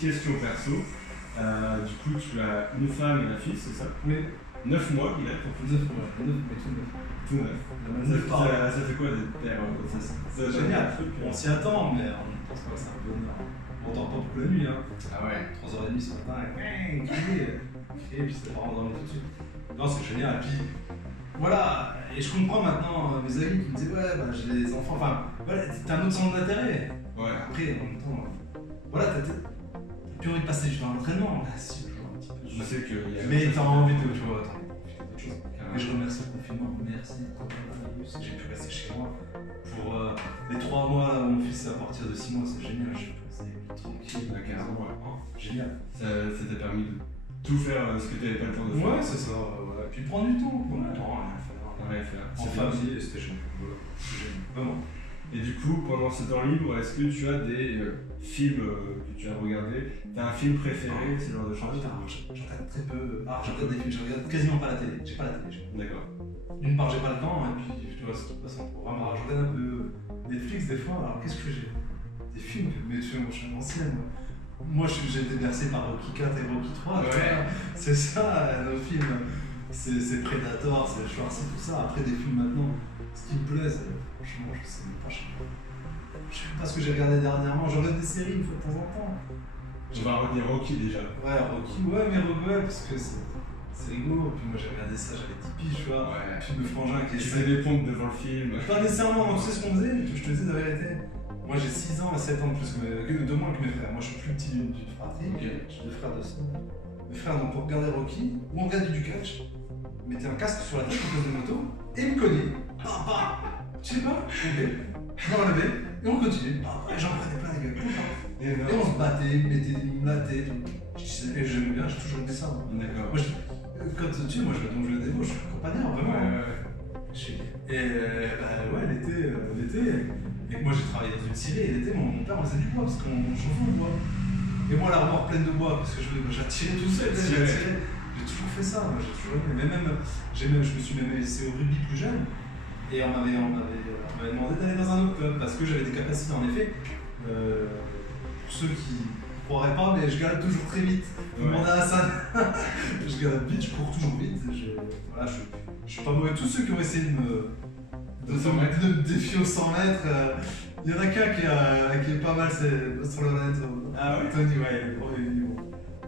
question perso. Du coup, tu as une femme et un fils, c'est ça? Oui. 9 mois qu'il a, ton fils? 9 mois, 9, mais tout neuf. Tout neuf. Ça fait quoi d'être père comme ça? C'est génial. On s'y attend, mais on ne pense pas que c'est un bonheur. On dort pas beaucoup la nuit. Hein. Ah ouais. 3h30 ce matin, et puis c'est pas endormi tout de suite. Non, c'est génial. Puis voilà, et je comprends maintenant mes amis qui me disent ouais, bah, j'ai des enfants. Enfin, voilà, t'as un autre centre d'intérêt. Ouais. Après, en même temps, voilà, t'as plus envie de passer du temps à l'entraînement. Bah, si, un petit peu. Je sais qu'il y a. Mais t'as envie de, tu vois, attends, d'autres choses. Et je remercie le confinement, merci le coronavirus. J'ai pu rester chez moi pour les 3 mois où mon fils est à partir de 6 mois, c'est génial. Je peux rester tranquille. À 15 ans, ouais. Génial. Ça t'a permis de tout faire ce que tu n'avais pas le temps de faire. Ouais, c'est ça. Ouais. Puis prendre du temps. Prendre du temps, rien faire. En famille, c'était génial. Voilà. Vraiment. Et du coup, pendant ce temps libre, est-ce que tu as des films que tu as regardés? T'as un film préféré, ce genre de choses? Je regarde très peu. Ah, je regarde des films, je regarde quasiment pas la télé. J'ai pas la télé. D'accord. D'une part, j'ai pas le temps, et puis tu vois ce qui passe en programme. Alors, je regarde un peu Netflix des fois. Alors, qu'est-ce que j'ai? Des films, mais tu vois, moi je suis ancienne. Moi, j'ai été bercé par Rocky 4 et Rocky 3. Ouais. C'est ça, nos films. C'est Predator, c'est Schwarzenegger, tout ça. Après, des films maintenant, ce qui me plaît, franchement, je sais même pas. Je sais pas ce que j'ai regardé dernièrement. Je regarde des séries une fois de temps en temps. On va retenir Rocky déjà. Ouais, Rocky, ouais, mais ouais, parce que c'est rigolo. Puis moi, j'ai regardé ça, j'avais 10 piges, tu vois. Ouais. Puis mes frangins qui essaient des pompes devant le film. Pas nécessairement, tu sais ce qu'on faisait, je te dis la vérité. Moi j'ai 6 ans et 7 ans de plus de moins que mes frères. Moi je suis plus petit d'une fratrie. Okay. J'ai 2 frères de sang. Mes frères, donc pour regarder Rocky, ou on regardait du catch, mettez un casque sur la tête en place de moto et me cognait. Je sais pas, ok. Je me relevais et on continue. J'en prenais plein les gueules. Et on se battait, me battait. Et j'aimais bien, j'ai toujours aimé ça. D'accord. Moi, quand tu sais, moi je vais donc jouer à des mots, je suis campagnard, vraiment. Et ouais, l'été. Et moi j'ai travaillé dans une scierie et l'été mon père faisait du bois parce qu'on chauffait au bois. Et moi l'armoire pleine de bois parce que j'attirais tout seul, j'ai toujours fait ça, j'ai toujours aimé. Mais même, je me suis même laissé au rugby plus jeune et on m'avait demandé d'aller dans un autre club parce que j'avais des capacités en effet. Pour ceux qui ne croiraient pas, mais je galope toujours très vite. Vous demandez à Hassan, je galope vite, je cours toujours vite. Voilà, je suis pas mauvais. Tous ceux qui ont essayé de me défier aux 100 mètres, il y en a qu'un qui est pas mal, c'est Strolonette. Ah ouais? Tony, ouais, il est bon.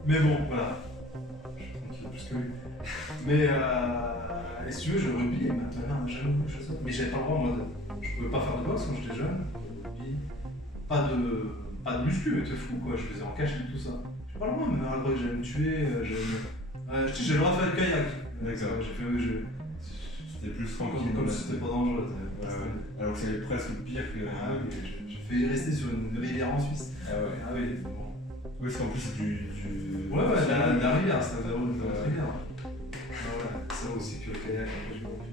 Mais bon, voilà. Je suis tranquille plus que lui. Mais et si tu veux, je rugby, et ma mère m'a jamais voulu que je fasse ça. Mais j'avais pas le droit, moi, je pouvais pas faire de boxe quand j'étais jeune. Rugby. Pas de muscu, mais t'es fou quoi, je faisais en cache et tout ça. J'ai pas le droit, mais ma mère, que j'allais me tuer, j'ai le droit de faire du kayak. D'accord. C'était plus tranquille. Comme si c'était pas dangereux. Alors que c'est presque pire que. Ah oui, j'ai fait rester sur une rivière en Suisse. Ah ouais. Ah oui, bon. Oui, parce qu'en plus c'est du. Ouais, la rivière, c'est la rivière. Ah ouais, ça aussi que le kayak, après j'ai compris.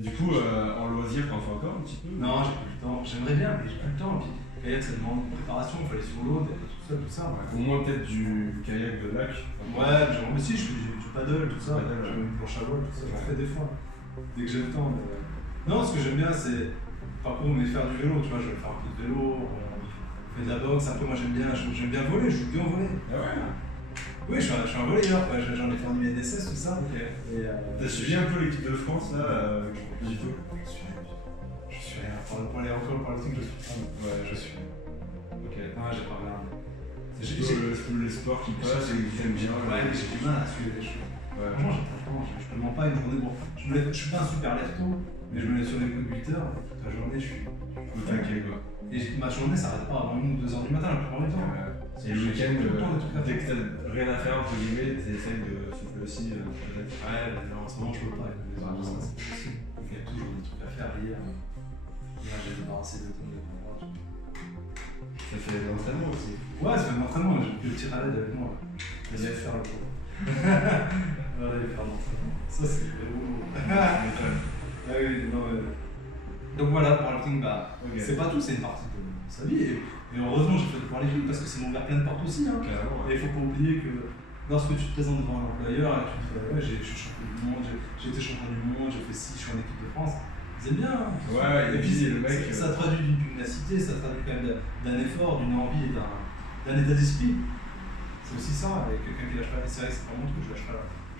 Du coup, en loisir, t'en fais encore un petit peu? Non, j'ai plus le temps. J'aimerais bien, mais j'ai plus le temps. Puis, le kayak, ça demande une préparation, il faut aller sur l'eau, tout ça. Ouais. Au moins peut-être du kayak de lac. Ouais, mais si, je fais du paddle, tout ça. J'ai une planche à voile, tout ça, j'en fais des fois. Dès que j'ai le temps. Non, ce que j'aime bien, c'est. Par contre, mais faire du vélo, tu vois, je vais faire un peu de vélo, on fait de la boxe. Après, moi, j'aime bien voler, je joue bien au voler. Ah ouais? Oui, je suis un volleyeur, j'en ai fait en INSS, tout ça. Ok. T'as suivi un peu l'équipe de France là? Du tout? Je suis rien. Pour aller encore en politique, je suis fan. Ouais, je suis. Ok. Non, j'ai pas regardé. C'est plutôt les sports qui passent et qui t'aiment bien. Ouais, mais j'ai du mal à suivre les choses. Ouais. Franchement, j'ai pas le temps, je te mens pas une journée. Bon, je suis pas un super lève-tôt, mais je me lève sur les coups de 8 heures, et toute la journée, je suis. Au taquet quoi. Et ma journée s'arrête pas avant 1 ou 2 heures du matin la plupart du temps. Et le week-end, dès que t'as rien à faire, entre guillemets, t'essayes de souffler aussi. Peut-être. Ouais, mais en ce moment, je peux pas. Avec les heures, ça, c'est possible. Il y a toujours des trucs à faire. Hier, j'ai débarrassé de temps de droit. Ça fait de l'entraînement aussi. Ouais, ça fait de l'entraînement, j'ai pris le tir à l'aide avec moi. Je vais faire le cours. Voilà, il faire l'entraînement. Ça, c'est vraiment. Ah oui, non, donc voilà, powerlifting, c'est pas tout, c'est une partie de sa vie. Et heureusement, j'ai fait le powerlifting parce que ça m'a ouvert plein de portes aussi. Hein. Et il faut pas oublier que lorsque tu te présentes devant un employeur et que tu te dis ouais, je suis champion du monde, j'ai été champion du monde, j'ai fait 6, je suis en équipe de France. C'est bien. Hein. Ouais, et puis le mec. Ça traduit d'une pugnacité, ça traduit quand même d'un effort, d'une envie et d'un état d'esprit. C'est aussi ça, et quelqu'un qui lâche pas. Et c'est vrai que c'est pas mon truc, je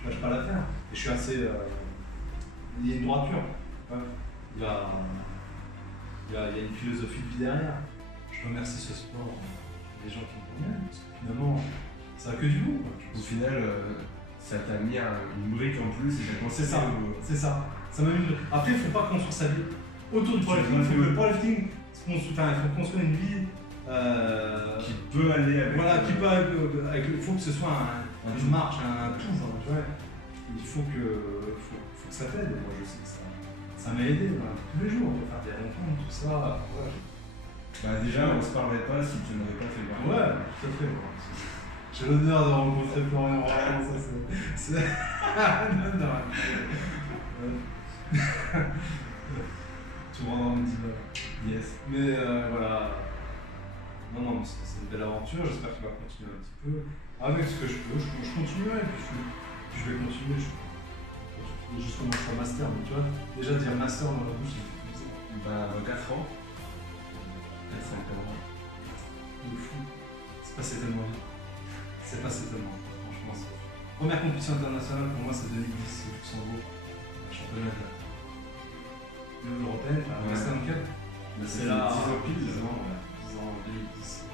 lâche pas l'affaire. Et je suis assez. Il y a une droiture. Ouais. Il y a une philosophie de vie derrière. Je remercie ce sport, les gens qui me conviennent, parce que finalement, ça a que du bon. Au final, ça t'a mis une brique en plus et t'as pensé C'est ça. C'est ça. Ça m'a mis une... Après, il ne faut pas construire sa vie autour du powerlifting. Il faut que le powerlifting, il faut construire une vie qui peut aller avec. Voilà, qui peut avec il faut que ce soit une marche, un tout. Tu vois. Il faut que ça t'aide. Moi, je sais que ça m'a aidé tous les jours. Faire des rencontres, tout ça. Ouais. Bah déjà, on se parlerait pas si tu n'avais pas fait ça. Ouais, tout à fait. J'ai l'honneur de rencontrer Florian Roland, ça c'est... Tu me rends dans le débat. Yes. Mais voilà. Non, mais c'est une belle aventure, j'espère qu'il va continuer un petit peu. Avec ce que je peux, je continuerai, et puis je vais continuer. Jusqu'au moment où je serai master, mais tu vois, déjà dire master dans la bouche, ça fait comme ça. Bah, 4 ans. 4-5 ans. Il est fou. C'est passé tellement vite. C'est passé tellement vite, franchement. Première compétition internationale pour moi, c'est 2010, c'est Luxembourg. Championnat de l'Union européenne, Western Cup. C'est là. 10 ans pile, 10 ans, ouais. 10 ans, 2010.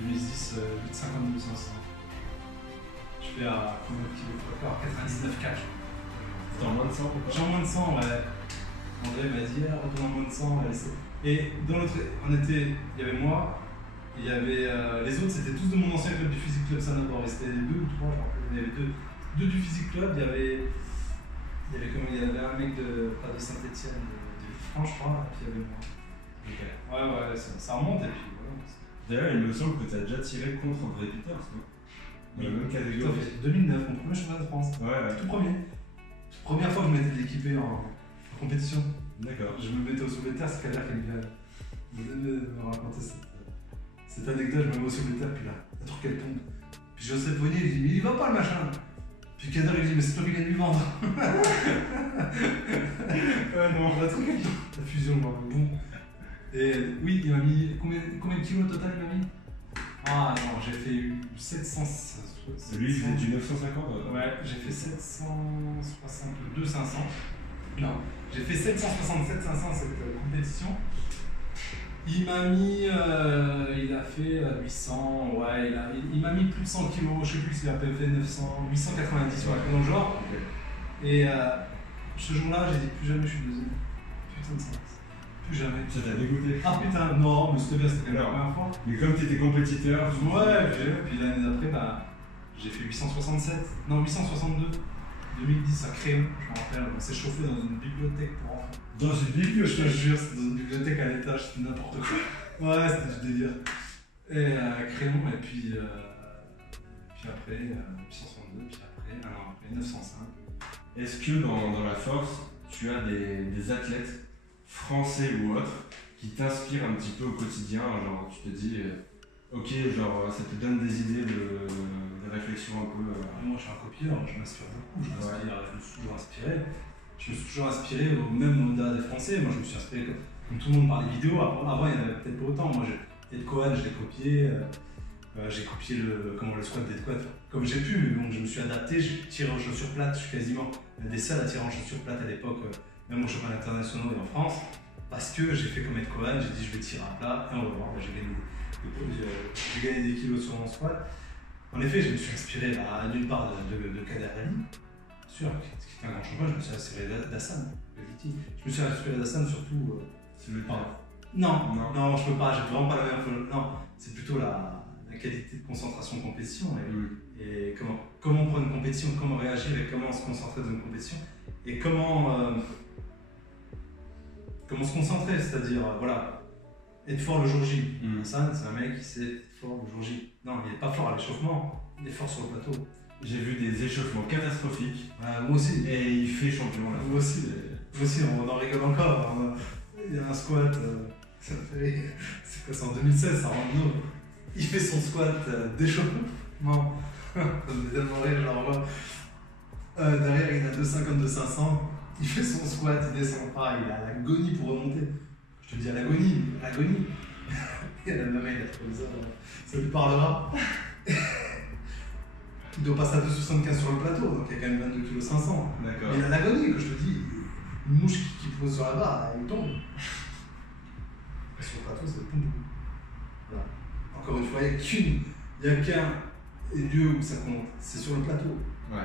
2010, 8,52 500. Je fais à combien de kilos? 99,4. C'était en moins de 100 ou pas? J'ai en moins de 100, ouais. André m'a dit, retourne en moins de 100, ouais. Et dans l'autre, il y avait moi, il y avait les autres, c'était tous de mon ancien club du Physique Club Saint-Nabor. C'était 2 ou 3, je me rappelle. Il y avait deux du Physique Club, il y avait un mec de Saint-Etienne, de France, je crois, et puis il y avait moi. Okay. Ouais, ça remonte, et puis voilà. D'ailleurs, il me semble que tu as déjà tiré contre André Peters, non? Dans la même catégorie. 2009, mon premier championnat de France. Ouais. Tout premier. Première fois que je m'étais équipé en compétition. D'accord. Je me mettais au soulevé de terre, c'est Kader qui me raconter cette anecdote. Je me mets au soulevé de terre, puis là, la truc elle tombe. Puis Joseph Bonnier, il dit, mais il va pas le machin. Puis Kader, il dit, mais c'est toi qui viens de lui vendre. Non, la truc elle tombe. La fusion, moi, bon. Et oui, il m'a mis. Combien de kilos au total il m'a mis? Ah non, j'ai fait 700. Lui, il faisait du 950. Ouais, j'ai fait 762 500. Non, j'ai fait 767 500 cette compétition. Il m'a mis. Il a fait 800. Ouais, il m'a mis plus de 100 kilos. Je sais plus s'il a fait 900, 890 dans le genre. Okay. Et ce jour-là, j'ai dit plus jamais je suis deuxième. Putain de ça. Plus jamais. Ça t'a dégoûté? Ah putain, non, mais c'était bien, c'était la première fois. Mais comme tu étais compétiteur. Ouais, puis l'année d'après, bah, j'ai fait 867. Non, 862. 2010 à Créon, je me rappelle. On s'est chauffé dans une bibliothèque pour enfants. Dans une bibliothèque? Je te jure, c'était dans une bibliothèque à l'étage, c'était n'importe quoi. Ouais, c'était du délire. Et Créon, et puis après, 862, puis après, un an après, 905. Est-ce que dans la force, tu as des athlètes français ou autres qui t'inspirent un petit peu au quotidien? Genre, tu te dis, ok, genre, ça te donne des idées de réflexion un peu. Moi, je suis un copieur, je m'inspire beaucoup. Je me suis toujours inspiré. Je me suis toujours inspiré, même au-delà des Français. Moi, je me suis inspiré comme tout le monde par les vidéos. Avant, il n'y en avait peut-être pas autant. Moi, Ed Cohen, je l'ai copié. J'ai copié le squat d'Ed Cohen comme j'ai pu. Donc, je me suis adapté. Je tire en chaussures plates. Je suis quasiment des seuls à tirer en chaussures plates à l'époque, même aux championnats internationaux et en France. Parce que j'ai fait comme Ed Cohen. J'ai dit, je vais tirer à plat et on va voir. J'ai gagné des kilos sur mon squat. En effet, je me suis inspiré d'une part de Kader Ali, bien sûr, qui est un grand champion. Je me suis inspiré d'Hassan, je me suis inspiré d'Hassan surtout. Non, je peux pas, j'ai vraiment pas la même. Non, c'est plutôt la qualité de concentration de compétition et comment prendre une compétition, comment réagir et comment se concentrer dans une compétition et comment se concentrer, c'est-à-dire voilà. Être fort le jour J. Hassan, c'est un mec qui sait être fort le jour J. Non, il n'est pas fort à l'échauffement, il est fort sur le plateau. J'ai vu des échauffements catastrophiques. Moi aussi. Et il fait champion là. Moi aussi, on en rigole encore. Il y a un squat, c'est quoi, c'est en 2016, ça rentre nous. Il fait son squat d'échauffement. Ça me fait tellement rire, genre derrière il a 250, 500. Il fait son squat, il descend pas, il a l'agonie pour remonter. Je te dis à l'agonie. Et la maman, il a trouvé ça lui parlera. Il doit passer à 2,75 sur le plateau, donc il y a quand même 22 kg 500. D'accord. Mais il a l'agonie, que je te dis, une mouche qui pose sur la barre, il tombe. Sur le plateau, c'est boum boum. Voilà. Encore une fois, il n'y a qu'un lieu où ça compte, c'est sur le plateau. Ouais.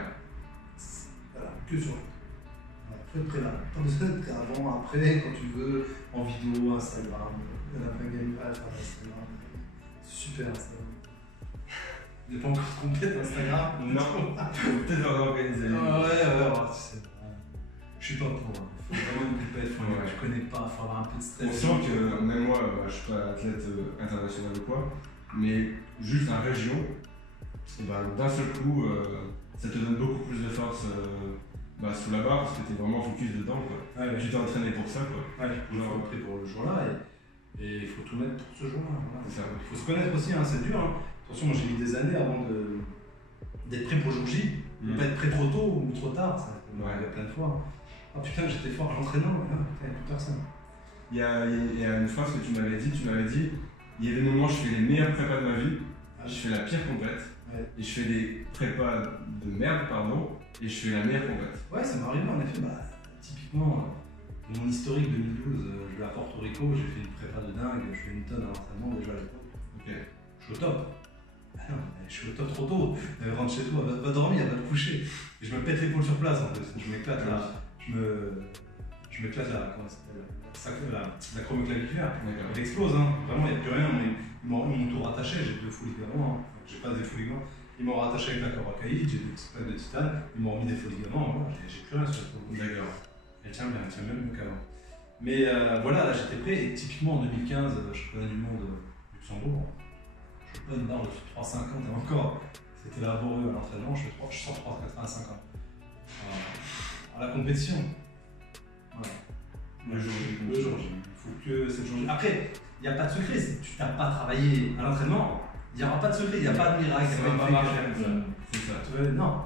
Voilà, que sur le plateau. Voilà, faut être prêt là. Pas besoin d'être avant, après, quand tu veux, en vidéo, Instagram, la game page, Instagram. Super Instagram. Il n'est pas encore complète Instagram. Non, faut peut-être l'organiser. Ouais, tu sais. Je suis pas pour. Il faut vraiment une compète, je connais pas, il faut avoir un peu de stress. On sent que, même moi, je suis pas athlète international ou quoi, mais juste en région, d'un seul coup, ça te donne beaucoup plus de force sous la barre parce que tu es vraiment focus dedans. Quoi. Ouais, tu t'es entraîné pour ça. Quoi. Ouais, il faut être prêt pour le jour-là et il faut tout mettre pour ce jour-là. Voilà. Il faut se connaître aussi, hein, c'est dur. Hein. Attention, moi j'ai mis des années avant d'être prêt pour le jour J, de pas être prêt trop tôt ou trop tard. Ça m'arrive plein de fois. Ah putain, j'étais fort à l'entraînement, il n'y a plus personne. Il y a une phrase que tu m'avais dit, il y a des moments où je fais les meilleures prépas de ma vie, je fais la pire compète, et je fais des prépas de merde, et je fais la meilleure compète. Ouais, ça m'est arrivé en effet, typiquement, mon historique 2012, je vais à Porto Rico, j'ai fait une prépa de dingue, je fais une tonne à l'entraînement déjà à l'époque. Ok. Je suis au top. Ah non, je suis au top trop tôt, rentre chez toi, va dormir, va te coucher. Et je me pète l'épaule sur place en plus, je m'éclate là. Je m'éclate la chromoclaviculaire. Elle explose, hein. Vraiment, il n'y a plus rien. Ils m'ont tout rattaché, j'ai 2 faux ligaments. J'ai pas des faux ligaments. Ils m'ont rattaché avec la coracaïde, j'ai des petites plaques de titane. Ils m'ont remis des faux ligaments. Voilà, j'ai plus rien sur la peau. D'accord. Elle tient bien, elle tient même mieux qu'avant. Mais voilà, là j'étais prêt. Et typiquement en 2015, championnat du monde Luxembourg, je fais pas une barre de 3,50 et encore. C'était laborieux à l'entraînement, je sors 3,85 ans. À la compétition. Voilà. Le jour J. Il faut que cette journée. Après, il n'y a pas de secret. Si tu n'as pas travaillé à l'entraînement, il n'y aura pas de secret, il n'y a pas de miracle. Ça va pas marcher comme ça. C'est ça. Non.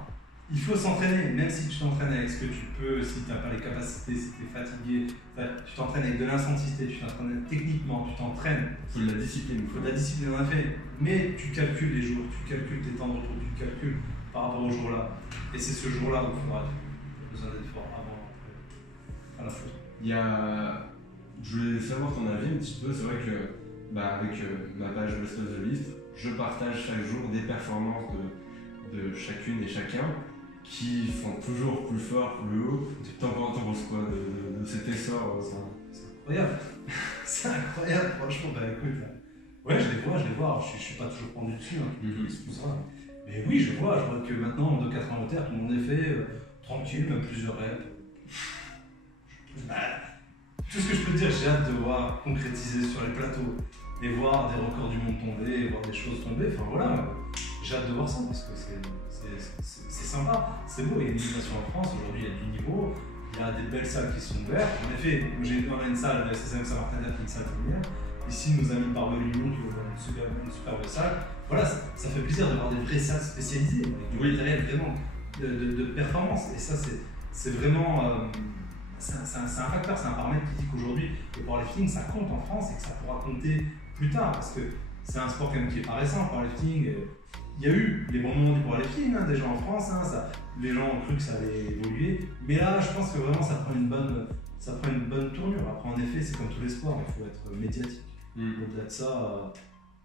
Il faut s'entraîner, même si tu t'entraînes avec ce que tu peux, si tu n'as pas les capacités, si tu es fatigué, tu t'entraînes avec de l'intensité, tu t'entraînes techniquement, tu t'entraînes. Il faut de la discipline. Il faut de la discipline, en effet. Mais tu calcules les jours, tu calcules tes temps de repos, tu calcules par rapport au jour-là. Et c'est ce jour-là où il faudra besoin d'être fort avant, après, à la faute. Je voulais savoir ton avis un petit peu. C'est vrai que avec ma page Best of the List, je partage chaque jour des performances de chacune et chacun qui font toujours plus fort, plus haut. T'en penses quoi de cet essor C'est incroyable. C'est incroyable, franchement. Écoute, ouais, je les vois. Alors, je suis pas toujours pendu dessus, c'est tout ça. Mais oui, je vois que maintenant, en 2,80 terre, tout le monde est fait tranquille, même plusieurs reps. Tout ce que je peux dire, j'ai hâte de voir concrétiser sur les plateaux et voir des records du monde tomber, et voir des choses tomber. Enfin voilà, j'ai hâte de voir ça parce que c'est sympa, c'est beau. Il y a une innovation en France, aujourd'hui il y a du niveau, il y a des belles salles qui sont ouvertes. En effet, on a une salle, le SSM Saint-Martin qui est une salle lumière. Ici, nos amis par l'Union qui ont une superbe salle. Voilà, ça fait plaisir de voir des vraies salles spécialisées, avec du matériel vraiment de performance. Et ça, c'est vraiment. C'est un facteur, c'est un paramètre qui dit qu'aujourd'hui, le powerlifting, ça compte en France et que ça pourra compter plus tard. Parce que c'est un sport quand même qui est pas récent, le powerlifting. Il y a eu les bons moments du powerlifting, déjà en France. Les gens ont cru que ça allait évoluer. Mais là, je pense que vraiment, ça prend une bonne tournure. Après, en effet, c'est comme tous les sports, il faut être médiatique. Au-delà de ça,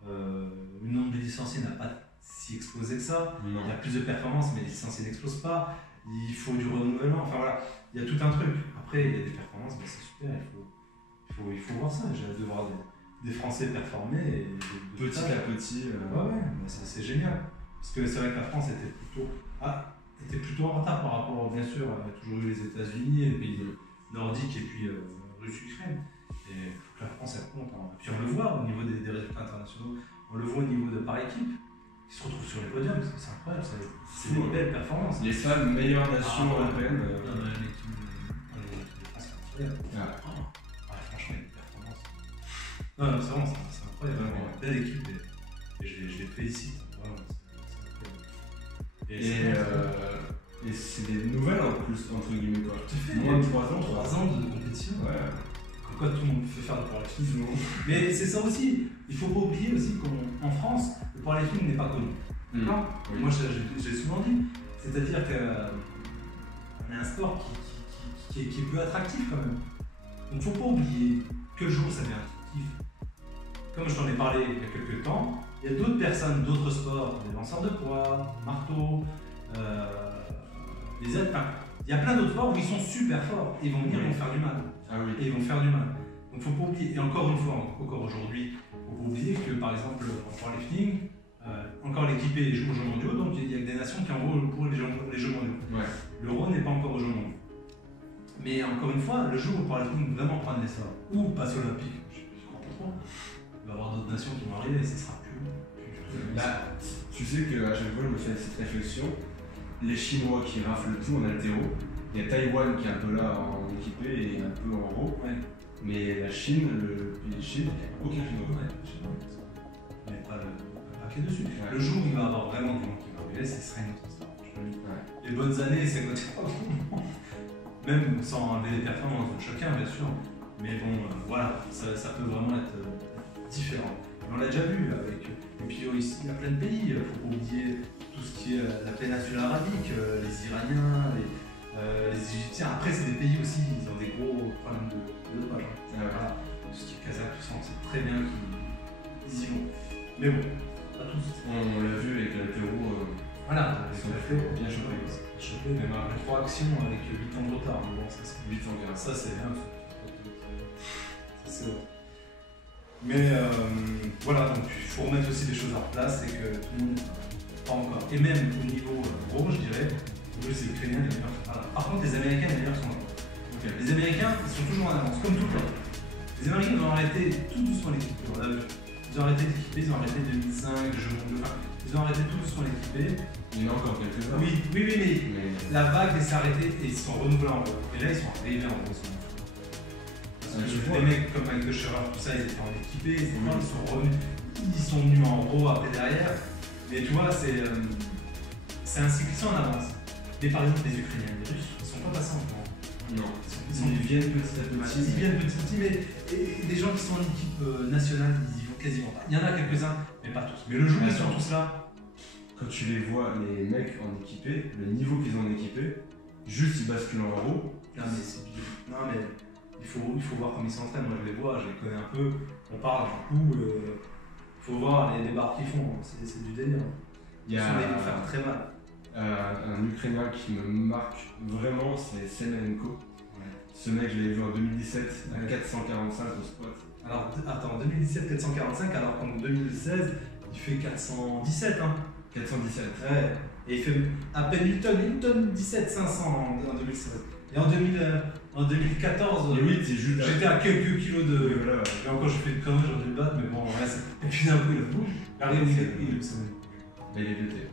le nombre de licenciés n'a pas si explosé que ça. Non. Il y a plus de performances, mais les licenciés n'explosent pas. Il faut du renouvellement. Enfin voilà, il y a tout un truc. Après, il y a des performances, c'est super. Il faut voir ça. J'ai hâte de voir des Français performer. Petit à petit. Ouais, c'est génial. Parce que c'est vrai que la France était plutôt en retard par rapport, bien sûr, il y a toujours eu les États-Unis, les pays nordiques et puis Russie-Ukraine. Et il faut que la France elle compte. Hein. Et puis on le voit au niveau des résultats internationaux, on le voit au niveau de par équipe, qui se retrouvent sur les podiums, c'est incroyable, c'est des belles performances. Les femmes meilleures nations européennes. L'équipe de France, c'est incroyable. Franchement, il y a des performances. Non, c'est vraiment c'est incroyable. Vraiment, belle équipe et je les félicite. Vraiment, c'est incroyable. Et c'est des nouvelles en plus, entre guillemets quoi. Tout à fait. Moins de 3 ans. 3 ans de compétition. Ouais. Pourquoi tout le monde peut faire de powerlifting. Mais c'est ça aussi. il ne faut pas oublier aussi qu'en France, le powerlifting n'est pas connu. D'accord. Oui. Moi, j'ai souvent dit, c'est-à-dire qu'on a un sport qui est peu attractif quand même. Donc il ne faut pas oublier que le jour ça devient attractif. Comme je t'en ai parlé il y a quelques temps, il y a d'autres personnes, d'autres sports, des lanceurs de poids, marteaux, il y a plein d'autres sports où ils sont super forts et ils vont venir et vont faire du mal. Ah oui. Et ils vont faire du mal. Donc faut pas oublier, et encore une fois, encore aujourd'hui, faut pas oublier que par exemple en powerlifting, encore l'équipé joue aux Jeux mondiaux, donc il y a des nations qui envoient pour les Jeux mondiaux. Ouais. L'euro n'est pas encore aux Jeux mondiaux. Mais encore une fois, le jour où le powerlifting vraiment prendre l'essor, ou passe olympique, je crois pas trop, il va y avoir d'autres nations qui vont arriver et ce sera plus. Là, tu sais qu'à chaque fois je me fais cette réflexion, les Chinois qui raflent tout en haltéro, il y a Taïwan qui est un peu là en équipé et un peu en haut, Ouais. mais la Chine, le pays de Chine, il n'y a aucun Chinois. Mais pas le paquet dessus. Ouais. Le jour où il va y avoir vraiment du monde qui va arriver, ce sera une autre histoire. Je te le dis. Ouais. Les bonnes années, c'est quand même sans enlever les performances de chacun, bien sûr. Mais bon, voilà, ça peut vraiment être différent. Et on l'a déjà vu avec. Et puis ici, il y a plein de pays. Il ne faut pas oublier tout ce qui est la péninsule arabique, les Iraniens, les Égyptiens. Après, c'est des pays aussi, ils ont des gros problèmes de dopage. Ah ouais. Voilà. Tout ce qui est kazakh, tout ça, on sait très bien qu'ils y vont. Mais bon, pas tous. On l'a vu avec l'haltéro, Voilà, ils sont bien chopés. Chopé, même après 3 actions avec 8 ans de retard. Mais bon, ça c'est 8 ans bien. ça, c'est bien. Ça, c'est autre. Mais voilà, donc il faut remettre aussi les choses en place, c'est que tout le monde pas encore. Et même au niveau pro, je dirais, les Ukrainiens, les meilleurs. Voilà. Par contre, les Américains, les meilleurs sont là. Okay. Les Américains, ils sont toujours en avance, comme tout le monde. Les Américains, ils ont arrêté tout doucement l'équipe. On l'a vu. Ils ont arrêté d'équiper, ils ont arrêté 2005, Jeux mondiaux. Ils ont arrêté tout doucement l'équiper. Il y en a encore quelques-uns. Oui, mais Mais la vague s'est arrêtée et ils se sont renouvelés en gros. Et là, ils sont arrivés en gros. Les mecs comme Mike Scherer, tout ça, ils étaient en équipé, ils sont revenus, ils sont venus en gros après derrière. Mais tu vois, c'est un cycle sans avance. Mais par exemple, les Ukrainiens, les Russes, ils sont pas passés en gros. non, ils viennent petit à petit. Ils viennent petit à petit, mais et des gens qui sont en équipe nationale, ils y vont quasiment pas. Il y en a quelques-uns, mais pas tous. Mais le jour où ils sont tous là. Quand tu les vois, les mecs en équipé, le niveau qu'ils ont en équipé, juste ils basculent en haut. Non mais c'est non mais il faut voir comment ils s'entraînent. Moi je les vois, je les connais un peu. On parle du coup, il faut voir les barres qu'ils font. C'est du délire. Il y a ils vont faire très mal. un Ukrainien qui me marque vraiment, c'est Semenko. Ouais. Ce mec, je l'ai vu en 2017 à 445 au squat. Alors attends, en 2017 445, alors qu'en 2016 il fait 417 hein. 417. Ouais. Et il fait à peine une tonne 17 500 en 2016. Et en 2014, Et oui, c'est juste. j'étais à quelques kilos de. Oui, voilà. Et encore, j'ai fait le connerie, j'aurais dû le battre, mais bon, ouais, et puis d'un coup, il a bougé. Il Mais il est pété.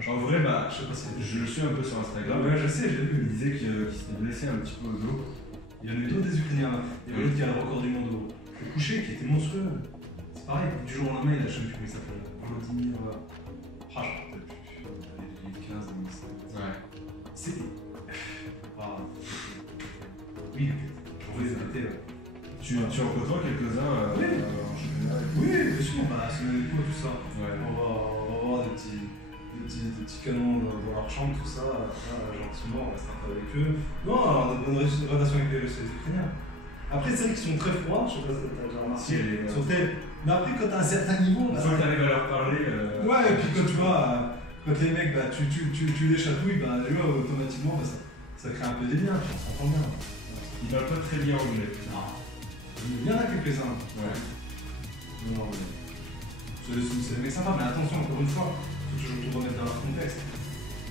je En vrai, bah, sais pas si. je le suis un peu sur Instagram. Ouais, je sais, j'ai vu. Il disait qu'il s'était blessé un petit peu au dos. Il y en a eu d'autres des Ukrainiens là. Il y a l'autre qui a le record du monde au coucher, qui était monstrueux. C'est pareil, du jour au lendemain, il a je sais plus comment il s'appelle. Volodymyr. Ah, je ne sais plus. 2015, 2016. Ouais. C'est. Ah. Oui, on les a été là. Tu en côtoies quelques-uns Oui. en championnat. Oui, bien sûr, bah, c'est le coup, tout ça. Ouais. On va avoir des petits canons dans leur chambre, tout ça. Là, gentiment, on reste un peu avec eux. Non, alors, on a de bonnes relations avec les Russes et les Ukrainiens. Après, c'est vrai qu'ils sont très froids, je sais pas si t'as déjà remarqué. Ils sont très... Mais après, quand t'as un certain niveau. Une fois que t'arrives à leur parler. Ouais, et puis quand tu vois, quand les mecs, bah, tu les chatouilles, bah, tu vois, automatiquement, bah, ça crée un peu des liens, puis on s'entend bien. Ils parlent pas très bien anglais. Non. Il y en a quelques-uns. Ouais. Non, mais. C'est des mecs sympas, mais attention, encore une fois, il faut toujours tout remettre dans leur contexte.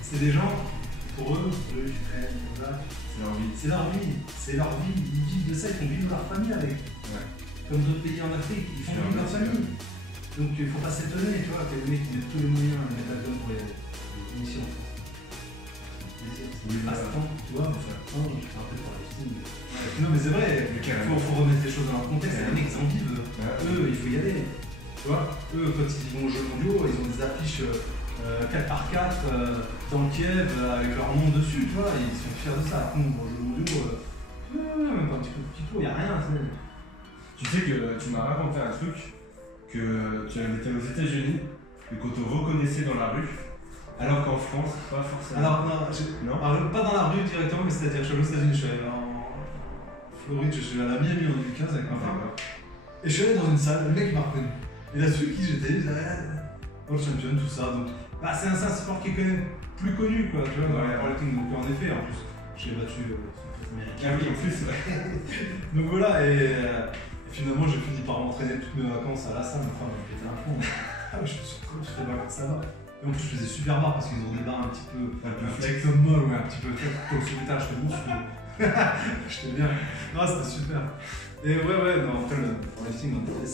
C'est des gens, pour eux, l'Ukraine, là, C'est leur vie. c'est leur vie, c'est leur vie, ils vivent de ça, ils font vivre leur famille avec. Ouais. Comme d'autres pays en Afrique, ils font vivre leur famille. Donc il faut pas s'étonner, tu vois, que les mecs qui mettent tous les moyens à mettre la gomme pour les missions. Oui, voilà. Tu vois, mais ça change, je fais un peu pour la victime. Non mais c'est vrai, il faut remettre les choses dans leur contexte, les mecs ils en vivent, eux il faut y aller. Tu vois, eux quand ils vont aux Jeux mondiaux, ils ont des affiches 4x4 dans Kiev avec leur nom dessus, tu vois, ils sont fiers de ça. Après, aux Jeux mondiaux, même pas un petit peu de pipeau, il n'y a rien. Tu sais que tu m'as raconté un truc que tu avais été aux États-Unis et qu'on te reconnaissait dans la rue, alors qu'en France, pas forcément. Alors, non, pas dans la rue directement, mais c'est-à-dire que je suis allé aux États-Unis, je suis allé en Floride, je suis allé à Miami en 2015 avec ma femme. Et je suis allé dans une salle, le mec m'a reconnu. Il a su qui j'étais, il disait World Champion, tout ça. Donc, bah, c'est un sport qui est quand même plus connu, quoi, tu vois, dans le powerlifting. Donc, en effet, en plus, j'ai battu son américain. Ah oui, en plus, ouais. Donc voilà, et finalement, j'ai fini par m'entraîner toutes mes vacances à la salle. Ma femme m'a pété un fond. Ah, je me suis trop toutes les vacances, ça va. Et en plus, je faisais super barre parce qu'ils ont des barres un petit peu flex comme molle, ouais, un petit peu flex pour le sauvetage, je te bouffe. J'étais bien. Non, c'était super. Et ouais, non, après, le powerlifting, en fait,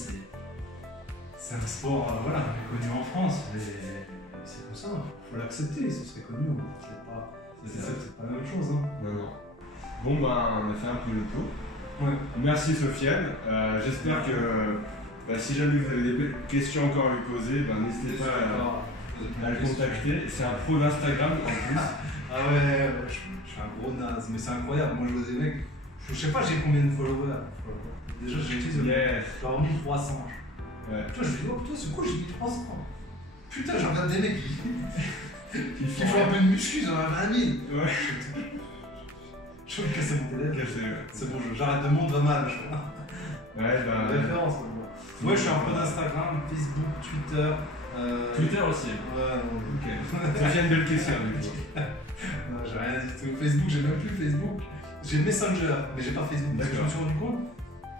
c'est un sport, voilà, connu en France, mais c'est comme ça, faut l'accepter, ce serait connu, c'est pas la même chose. Hein. Non. Bon, ben, on a fait un peu le tour. Ouais. Merci Sofiane. J'espère que si jamais vous avez des questions encore à lui poser, n'hésitez pas à le contacter. C'est un pro d'Instagram en plus. Ah ouais, je suis un gros naze, mais c'est incroyable. Moi je vois des mecs, je sais pas j'ai combien de followers. Déjà j'utilise genre 1300. Ouais. Tu vois, je me dis, oh putain, c'est quoi, j'ai mis 300. Putain, j'en regarde des mecs qui font un peu de muscu, ils en ont 20 000. Ouais. Je vais me casser mon téléphone. C'est bon, j'arrête de monter mal, je crois. Ouais, référence. Ouais, je suis un peu d'Instagram, Facebook, Twitter. Twitter aussi. Ouais, ok. Ça vient de le question, du coup. Non, j'ai rien dit tout. Facebook, j'ai même plus Facebook. J'ai Messenger, mais j'ai pas Facebook. Parce que je me suis rendu compte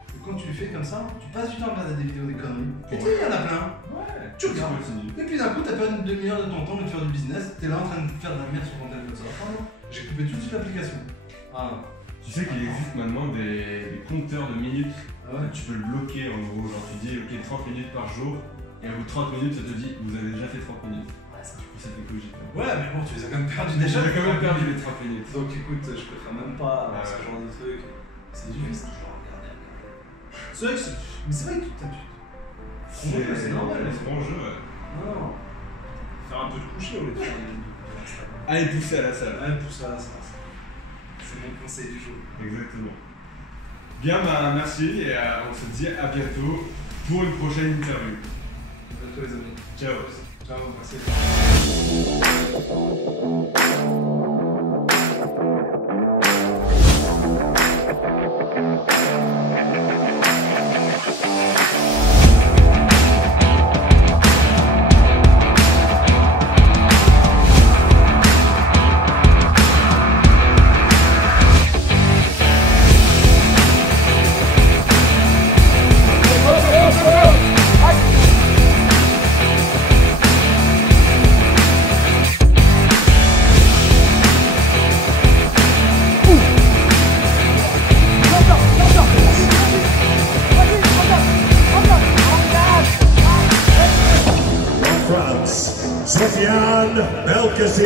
que quand tu le fais comme ça, tu passes du temps à regarder des vidéos, des conneries. Et il y en a plein. Ouais. Tu regardes. Et puis d'un coup, t'as pas une demi-heure de ton temps de faire du business. T'es là en train de faire de la merde sur ton téléphone. J'ai coupé tout de suite l'application. Ah. Tu sais qu'il existe maintenant des compteurs de minutes. Ah ouais. Tu peux le bloquer en gros. Genre tu dis ok 30 minutes par jour. Et au bout de 30 minutes, ça te dit vous avez déjà fait 30 minutes. Ouais, ça du coup ça fait logique. Ouais, mais bon, tu les as quand même perdu déjà. Tu as quand même perdu les 30 minutes. Donc écoute, je préfère même pas ce genre de truc. C'est juste genre regarder. C'est vrai que mais c'est vrai que tu t'habitues. C'est normal. C'est bon jeu, ouais. Non. Faire un peu de coucher au lieu de faire Allez pousser à la salle. Allez pousser à la salle. C'est mon conseil du jour. Exactement. Bien, merci et on se dit à bientôt pour une prochaine interview. À bientôt les amis. Ciao. Ciao, merci. Sofiane Belkacem.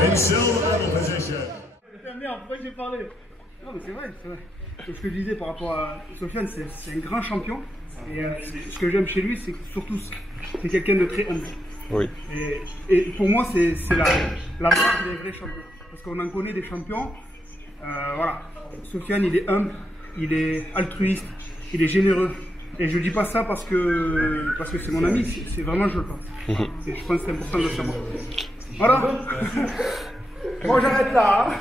In silver medal position. Merde, pourquoi j'ai parlé? Non mais c'est vrai. Ce que je disais par rapport à Sofiane, c'est un grand champion. Et ce que j'aime chez lui, c'est surtout c'est quelqu'un de très humble. Oui. Et pour moi, c'est la marque des vrais champions. Parce qu'on en connaît des champions. Voilà. Sofiane, il est humble, il est altruiste, il est généreux. Et je dis pas ça parce que c'est mon ami, c'est vraiment je le pense. Et je pense que c'est important de le savoir. Voilà. Bon, j'arrête là. Hein.